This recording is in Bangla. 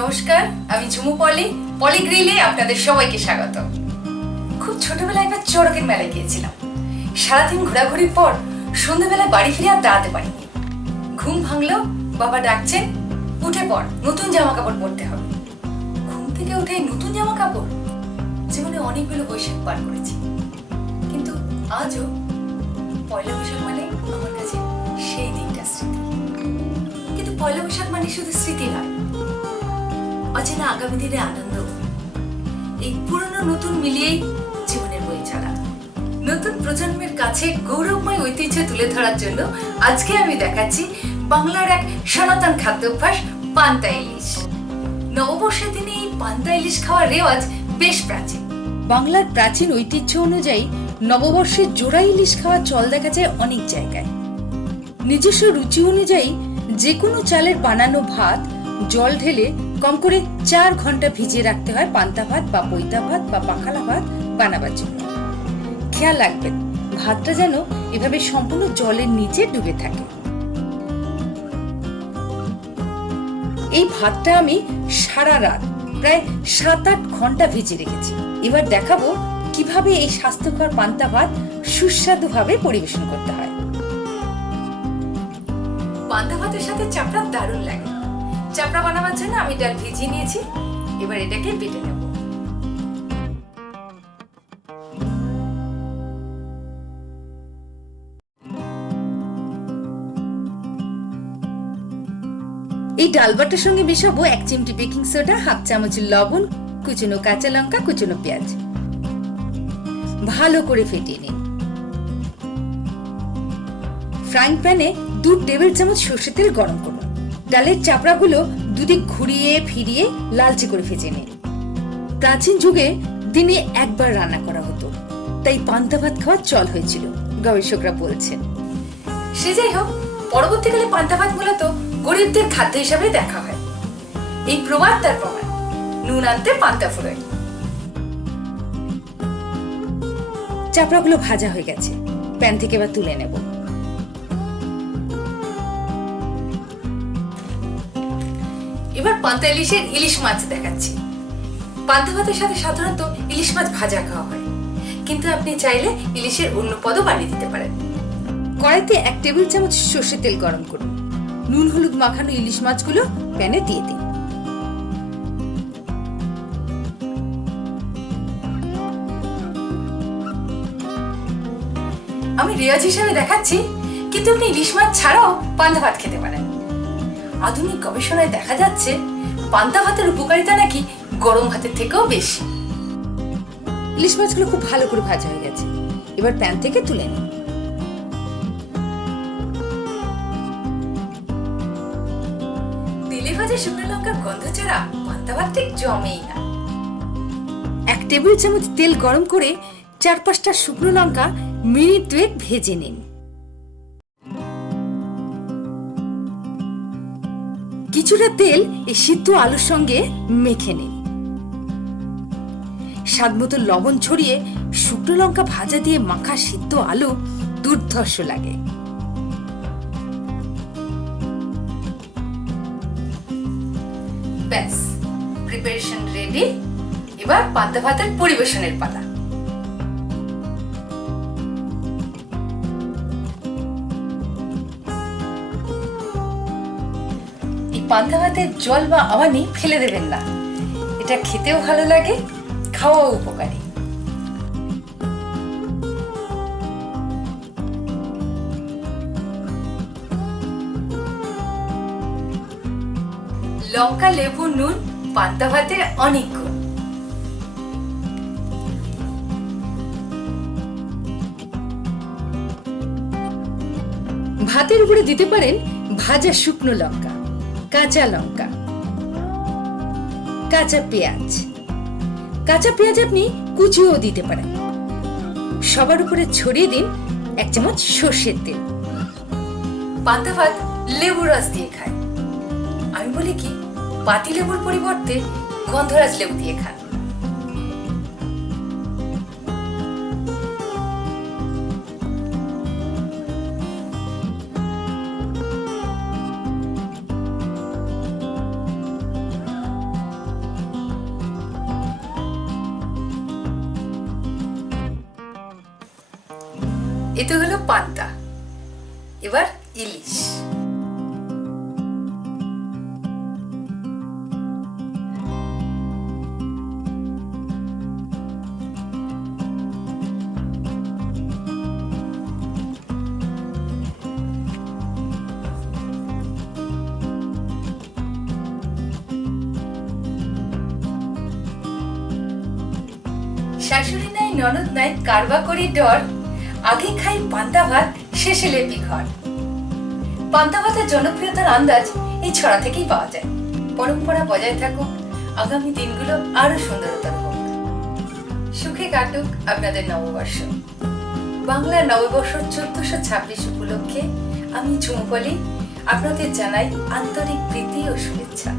নমস্কার, আমি ঝুমু পলি, PoliGrill-এ আপনাদের সবাইকে স্বাগত। খুব ছোটবেলায় একবার চড়কের মেলায় গিয়েছিলাম। সারাদিন ঘোরাঘুরির পর সন্ধ্যাবেলায় বাড়ি ফিরে আর দাঁড়াতে পারিনি। ঘুম ভাঙলো, বাবা ডাকছেন, উঠে পড়, নতুন জামা কাপড় পরতে হবে। ঘুম থেকে উঠে নতুন জামা কাপড়, জীবনে অনেকগুলো বৈশাখ পার করেছি, কিন্তু আজও পয়লা বৈশাখ মানে আমার কাছে সেই দিনটা স্মৃতি। কিন্তু পয়লা বৈশাখ মানে শুধু স্মৃতি নয়, অচেনা আগামী দিনে আনন্দ। এই পুরনো নতুন মিলিয়েই জীবনের বই চলা। নতুন প্রজন্মের কাছে গৌরবময় ঐতিহ্য তুলে ধরার জন্য আজকে আমি দেখাচ্ছি বাংলার এক সনাতন খাদ্যাভ্যাস পান্তা ইলিশ। নববর্ষের দিনে এই পান্তা ইলিশ খাওয়ার রেওয়াজ বেশ প্রাচীন। বাংলার প্রাচীন ঐতিহ্য অনুযায়ী নববর্ষে জোড়া ইলিশ খাওয়ার চল দেখা যায় অনেক জায়গায়। নিজস্ব রুচি অনুযায়ী যে কোনো চালের বানানো ভাত জল ঢেলে কম করে 4 ঘন্টা ভিজিয়ে রাখতে হয় পান্তা ভাত বা পৈতা ভাত বা পাখালা ভাত বানাবার জন্য। খেয়াল রাখবেন, ভাতটা যেন এভাবে সম্পূর্ণ জলের নিচে ডুবে থাকে। এই ভাতটা আমি সারা রাত প্রায় 7-8 ঘন্টা ভিজিয়ে রেখেছি। এবার দেখাবো কিভাবে এই স্বাস্থ্যকর পান্তা ভাত সুস্বাদুভাবে পরিবেশন করতে হয়। পান্তা ভাতের সাথে চাপড়া দারুণ লাগে। চাপড়া বানাবার জন্য আমি ডাল ভিজিয়ে নিয়েছি, এবার এটাকে বেটে নেব। এই ডাল বাটার সঙ্গে মেশাবো 1 চিমটি বেকিং সোডা, 1/2 চামচ লবণ, কুচনো কাঁচা লঙ্কা, কুচনো পেঁয়াজ। ভালো করে ফেটিয়ে নিন। ফ্রাইং প্যানে 2 টেবিল চামচ সরষের তেল গরম করুন। ডালের চাপড়াগুলো দুদিক ঘুরিয়ে ফিরিয়ে লালচে করে ভেজে নিন। প্রাচীন যুগে দিনে একবার রান্না করা হতো, তাই পান্তা ভাত খাওয়ার চল হয়েছিল, গবেষকরা বলছেন। সে যাই হোক, পরবর্তীকালে পান্তা ভাত মূলত গরিবদের খাদ্য হিসাবে দেখা হয়। এই প্রবাদ তার প্রমাণ। নুন আনতে পান্তা ফুরোয়। চাপড়াগুলো ভাজা হয়ে গেছে, প্যান থেকে এবার তুলে নেব। এবার পান্তা ইলিশের ইলিশ মাছ দেখাচ্ছি। পান্তা ভাতের সাথে সাধারণত ইলিশ মাছ ভাজা খাওয়া হয়, কিন্তু আপনি চাইলে ইলিশের অন্য পদও বানিয়ে দিতে পারেন। কড়াইতে 1 টেবিল চামচ সরষের তেল গরম করুন। নুন হলুদ মাখানো ইলিশ মাছগুলো প্যানে দিয়ে দিন। আমি রেওয়াজ হিসাবে দেখাচ্ছি, কিন্তু আপনি ইলিশ মাছ ছাড়াও পান্তা ভাত খেতে পারেন। আধুনিক গবেষণায় দেখা যাচ্ছে পান্তা ভাতের উপকারিতা নাকি গরম ভাতের থেকেও বেশি। ইলিশ মাছগুলো খুব ভালো করে ভাজা হয়ে গেছে, এবার প্যান থেকে তুলে নিন। তেলে ভাজা শুকনো লঙ্কার গন্ধ ছাড়া পান্তা ভাত ঠিক জমেই না। 1 টেবিল চামচ তেল গরম করে 4-5টা শুকনো লঙ্কা মিনিট 2 ভেজে নিন। কিছুটা তেল এই সিদ্ধ আলুর সঙ্গে মেখে নিন। স্বাদমতো লবণ ছড়িয়ে শুকনো লঙ্কা ভাজা দিয়ে মাখা সিদ্ধ আলু দুর্ধর্ষ লাগে। ব্যাস, প্রিপারেশন রেডি। এবার পান্তা ভাতের পরিবেশনের পালা। পান্তা ভাতের জল বা আওয়ানি ফেলে দেবেন না, এটা খেতেও ভালো লাগে, খাওয়াও উপকারী। লঙ্কা, লেবু, নুন পান্তা ভাতের অনেক গুণ। ভাতের উপরে দিতে পারেন ভাজা শুকনো লঙ্কা, কাঁচা লঙ্কা, কাঁচা পেঁয়াজ। কাঁচা পেঁয়াজ আপনি কুচিও দিতে পারেন। সবার উপরে ছড়িয়ে দিন 1 চামচ সরষের তেল। পান্তা ভাত লেবু রস দিয়ে খায়। আমি বলি কি, পাতি লেবুর পরিবর্তে গন্ধরাজ লেবু দিয়ে খান। এ তো হলো পান্তা, এবার ইলিশ। শাশুড়ি নাই, ননদ নাই, কারবা করি ডর, আগে খাই পান্তা ভাত, শেষে লেপি ঘর। পান্তা ভাতের জনপ্রিয়তার আন্দাজ এই ছড়া থেকেই পাওয়া যায়। পরম্পরা বজায় থাকুক, আগামী দিনগুলো আরো সুন্দরতর হোক। সুখে কাটুক আপনাদের নববর্ষ। বাংলা নববর্ষ 1426 উপলক্ষে আমি ঝুমু পলি আপনাদের জানাই আন্তরিক প্রীতি ও শুভেচ্ছা।